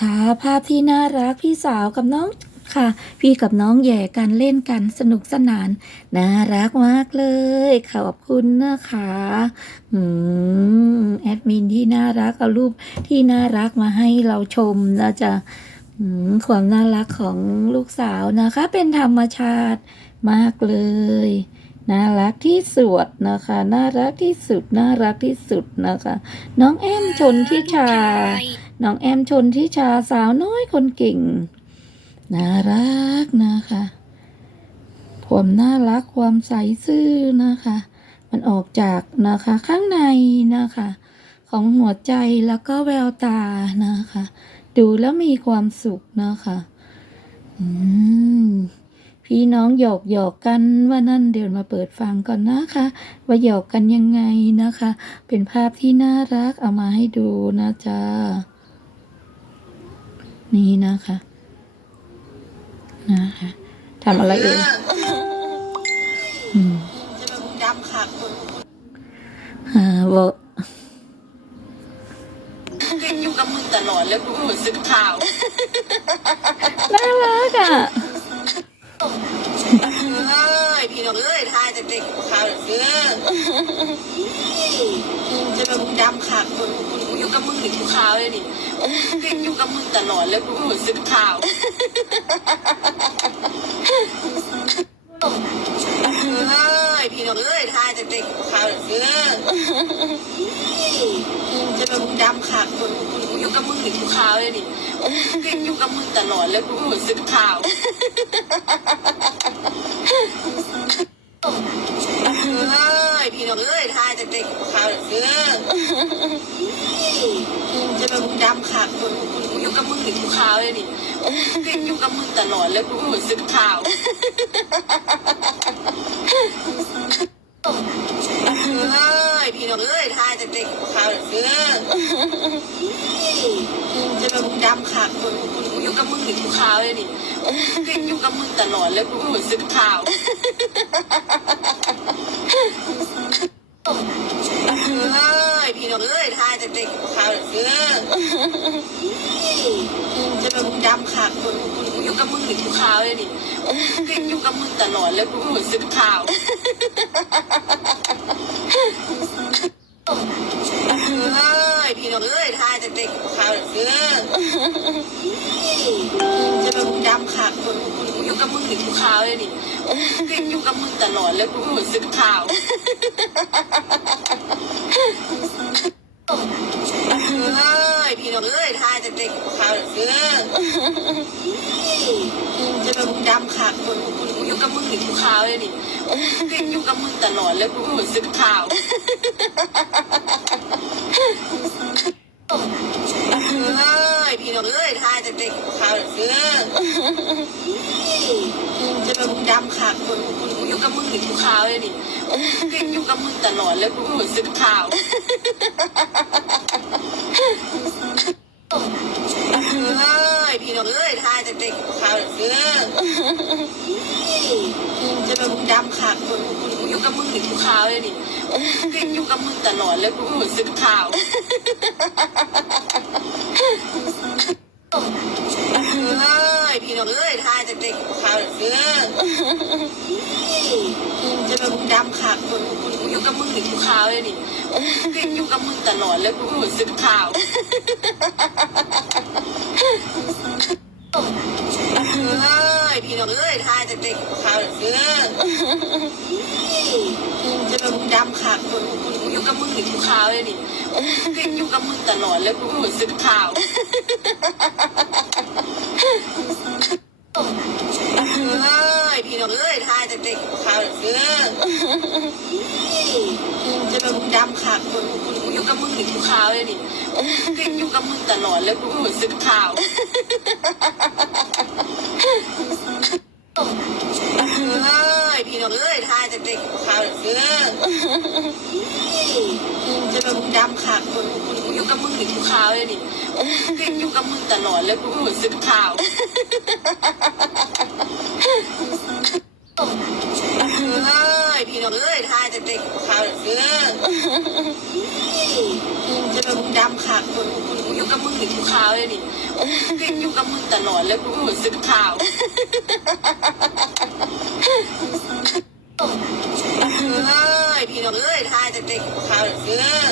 คะภาพที่น่ารักพี่สาวกับน้องค่ะ พี่กับน้องแย่กันเล่นกันสนุกสนาน น่ารักมากเลยขอบคุณนะคะอืมแอดมินที่น่ารักเอารูปที่น่ารักมาให้เราชมนะจะความน่ารักของลูกสาวนะคะ เป็นธรรมชาติมากเลยน่ารักที่สุดนะคะ น่ารักที่สุด น่ารักที่สุดนะคะ น้องแอมชนทิชา น้องแอมชนทิชาสาวน้อยคนเก่ง น่ารักนะคะความน่ารักความใสซื่อนะคะ มันออกจากนะคะข้างในนะคะ ของหัวใจแล้วก็แววตานะคะ ดูแล้วมีความสุขนะคะอืมพี่น้องหยอกหยอกกันว่านั่นเดี๋ยวมาเปิดฟังก่อนนะคะ ว่าหยอกกันยังไงนะคะ เป็นภาพที่น่ารักเอามาให้ดูนะจ๊ะ นี่นะคะนะคะทำอะไรเอ่ยอืมจะเป็นมุกดำค่ะคนอ่าบอกเป็นอยู่กับมึงตลอดแล้วกูรู้สึกข่าวน่ารักอะ เอ้ยพี่น้องเอ้ยทายแต่เด็กข่าวเด้อจะเป็นมุกดำค่ะคนกูอยู่กับมึงหรือทุกข่าวเลยนี่เป็นอยู่กับมึงตลอดแล้วกูรู้สึกข่าวเอ้ยพี่น้องเอ้ยทายแต่เด็กข่าวเด้อจะเป็นมุกดำค่ะคนกูอยู่กับมึงหรือทุกข่าวเลยนี่เป็นอยู่กับมึงตลอดแล้วกูรู้สึกข่าว เอ้ยพี่น้องเอ้ยทายแต่เด็กข่าวเด้อจะเป็นมุกดำขาดคนคุณอยู่กับมึงหรือทุกข่าวเลยนี่อยู่กับมึงตลอดแล้วกูหัวซึกข่าวเอ้ยพี่น้องเอ้ยทายแต่เด็กข่าวเด้อจะเป็นมุกดำค่ะคนคุณอยู่กับมึงหรือทุกข่าวเลยดิเป็นอยู่กับมึงตลอดแล้วกูรู้สึกข่าวเอ้ยพี่น้องเอ้ย ด็กข่าวเด้อจะเป็นมุกดำค่ะคนกูอยู่กับมึงหรือทุกขาวเลยนี่เป็นอยู่กับมึงตลอดแล้วกูรู้สึกขาวเอ้ยพี่น้องเอ้ยทายแต่เด็กข่าวเด้อจะเป็นมุกดำค่ะคนกูอยู่กับมึงหรือทุกขาวเลยนี่เป็นอยู่กับมึงตลอดแล้วกูรู้สึกขาว อ้ยพี่น้องเอ้ยทายแต่เด็กข่าวเด้อจะเป็นดำค่ะคนกูอยู่กับมึงหรือทุกข่าวเลยนี่เป็นอยู่กับมึงตลอดแล้วกูรู้สึกข่าวเอ้ยพี่น้องเอ้ยทายแต่เด็กข่าวเด้อจะเป็นดำค่ะคนกูอยู่กับมึงหรือทุกข่าวเลยนี่เป็นอยู่กับมึงตลอดแล้วกูรู้สึกข่าว เอ้ยพี่น้องเอ้ยทายแต่เด็กข่าวเด้อ จะเป็นกดำค่ะคนกูอยู่กับมึงหรือทุกข่าวเลยนี่เป็นอยู่กับมึงตลอดแล้วกูรู้สึกข่าวเอ้ยพี่น้องเอ้ยทายแต่เด็กข่าวเด้อจะเป็นมุกดำค่ะคนกูอยู่กับมึงหรือทุกข่าวเลยนี่เป็นอยู่กับมึงตลอดแล้วกูรู้สึกข่าวเอ้ย พี่น้องเอ้ยทายแต่เด็กข่าวเด้อจะเป็นมุกดำค่ะคนกูอยู่กับมึงหรือทุกข่าวเลยนี่เป็นอยู่กับมึงตลอดแล้วกูรู้สึกข่าวเอ้ยพี่น้องเอ้ยทายแต่เด็กข่าวเด้อจะเป็นมุกดำค่ะคนกูอยู่กับมึงหรือทุกข่าวเลยนี่เป็นอยู่กับมึงตลอดแล้วกูรู้สึกข่าว พี่น้องเอ้ยทายแต่เด็กข่าวเด้อจะเป็นดำค่ะคนกูอยู่กับมึงหรือทุกข่าวเลยนี่เป็นอยู่กับมึงตลอดแล้วกูรู้สึกข่าวเอ้ยพี่น้องเอ้ยทายแต่เด็กข่าวเด้อจะเป็นดำค่ะคนกู อยู่กับมึงนี่ทุกคราวเลยนี่กูอยู่กับมึงตลอดเลยกูรู้สึกข่าวเอ้ยพี่น้องเอ้ยทายแต่เด็กข่าวเด้อ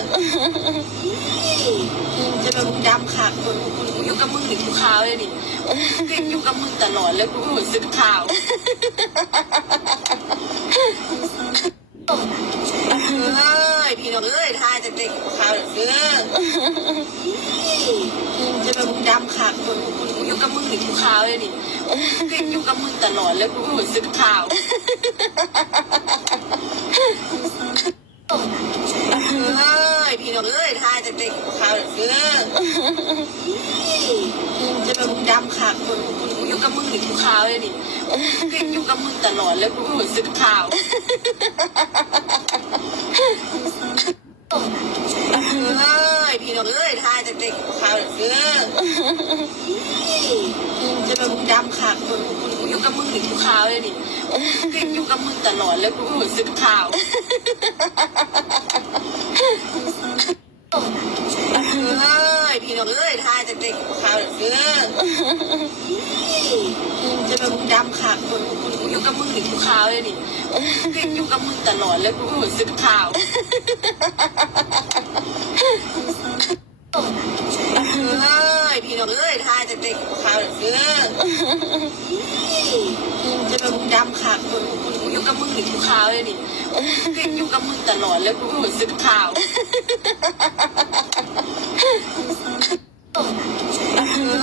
จะเป็นจำขาดคนกูอยู่กับมึงนี่ทุกคราวเลยนี่กูอยู่กับมึงตลอดเลยกูรู้สึกข่าว เอ้ยพี่น้องเอ้ยทายแต่เด็กข่าวเด้อจะเป็นจ คนกูอยู่กับมึงนี่ทุกคราวเลยนี่กูอยู่กับมึงตลอดเลยกูรู้สึกข่าวเอ้ยพี่น้องเอ้ยทายแต่เด็กข่าวเด้อจะเป็นจำขาดคนกูอยู่กับมึงนี่ทุกคราวเลยนี่กูอยู่กับมึงตลอดเลยกูรู้สึกข่าว น้องเอ้ยทายแต่เด็กข่าวเด้อจะเป็นจำขาดคนกูอยู่กับมึงนี่ทุกคราวเลยนี่กูอยู่กับมึงตลอดเลยกูรู้สึกข่าวเอ้ยพี่น้องเอ้ยทายแต่เด็กข่าวเด้อจะเป็นจำขาดคนกูอยู่กับมึงนี่ทุกคราวเลยนี่กูอยู่กับมึงตลอดเลยกูรู้สึกข่าว น้องเอ้ยทายแต่เด็กข่าวเด้อจะเป็นจำขาดคนกูอยู่กับมึงนี่ทุกคราวเลยนี่กูอยู่กับมึงตลอดเลยกูรู้สึกข่าว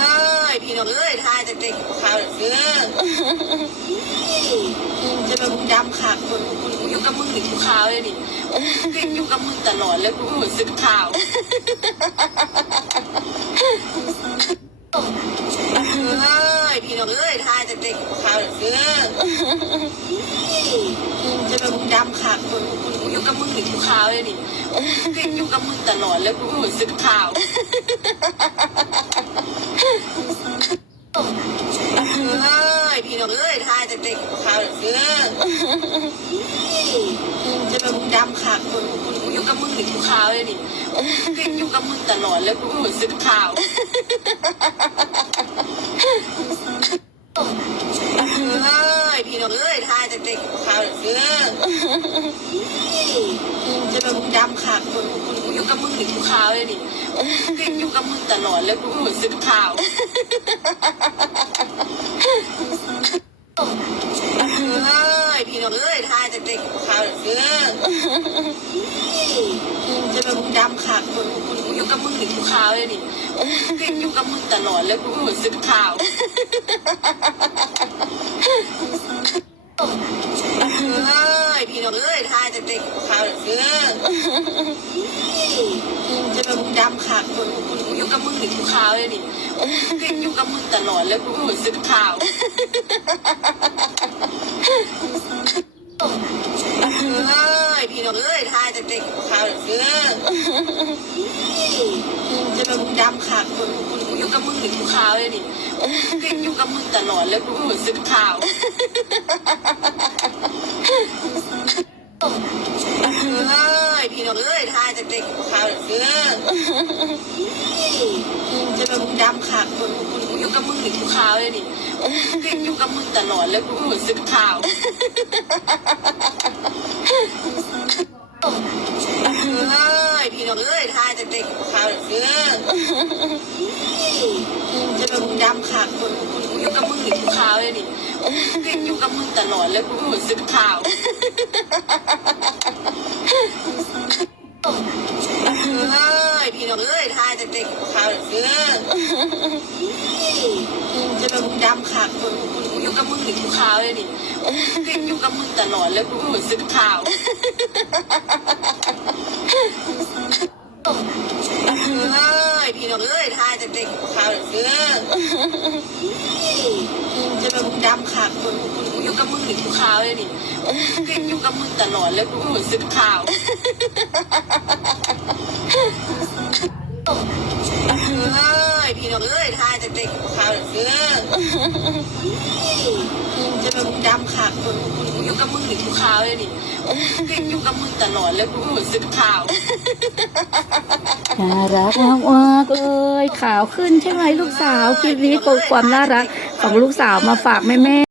เอ้ยพี่น้องเอ้ยทายแต่เด็กข่าวเด้อจะเป็นจำขาดคนกูอยู่กับมึงนี่ทุกคราวเลยนี่กูอยู่กับมึงตลอดเลยกูรู้สึกข่าวาวเด้อจะเป็นจำขาดคนกูอยู่กับมึงนี่ทุกคราวเลยนี่กูอยู่กับมึงตลอดเลยกูรู้สึกข่าวเอ้ยพี่น้องเอ้ยทายแต่เด็กข่าวเด้อจะเป็นจำขาดคนกูอยู่กับมึงนี่ทุกคราวเลยนี่กูอยู่กับมึงตลอดเลยกูรู้สึกข่าว เอ้ยพี่น้องเอ้ยทายแต่เด็กข่าวเด้อ จะเป็นจำขาดคนกูอยู่กับมึงนี่ทุกคราวเลยนี่กูอยู่กับมึงตลอดเลยกูรู้สึกข่าวเอ้ยพี่น้องเอ้ยทายแต่เด็กข่าวเด้อจะเป็นจำขาดคนกูอยู่กับมึงนี่ทุกคราวเลยนี่กูอยู่กับมึงตลอดเลยกูรู้สึกข่าวเอ้ย พี่น้องเอ้ยทายแต่เด็กข่าวเด้อจะเป็นจำขาดคนกูอยู่กับมึงนี่ทุกคราวเลยนี่กูอยู่กับมึงตลอดเลยกูรู้สึกข่าวเอ้ยพี่น้องเอ้ยทายแต่เด็กข่าวเด้อจะเป็นจำขาดคนกูอยู่กับมึงนี่ทุกคราวเลยนี่กูอยู่กับมึงตลอดเลยกูรู้สึกข่าว พี่น้องเอ้ยทายแต่เด็กข่าวเด้อจะเป็นจำขาดคนกูอยู่กับมึงนี่ทุกคราวเลยนี่กูอยู่กับมึงตลอดเลยกูรู้สึกข่าวเอ้ยพี่น้องเอ้ยทายแต่เด็กข่าวเด้อจะเป็นจำขาดคนกูอยู่กับมึงนี่ทุกคราวเลยนี่กูอยู่กับมึงตลอดเลยกูรู้สึกข่าว เลยนี่กูอยู่กับมึงตลอดเลยกูรู้สึกข่าวเอ้ยพี่น้องเอ้ยทายแต่เด็กข่าวเด้อจะเป็นจำขาดคนกูอยู่กับมึงนี่ทุกคราวเลยนี่กูอยู่กับมึงตลอดเลยกูรู้สึกข่าวเอ้ย ยพี่น้องเอ้ยทายแต่เด็กขาวเด้อจะเป็นดำขาดคนคุณอยู่กับมึงหรือทุกขาวเลยนี่อยู่กับมึงตลอดแล้วกูหูสึกขาวน่ารักมากเลยขาวขึ้นใช่ไหมลูกสาวคลิปนี้กความน่ารักของลูกสาวมาฝากแม่ๆ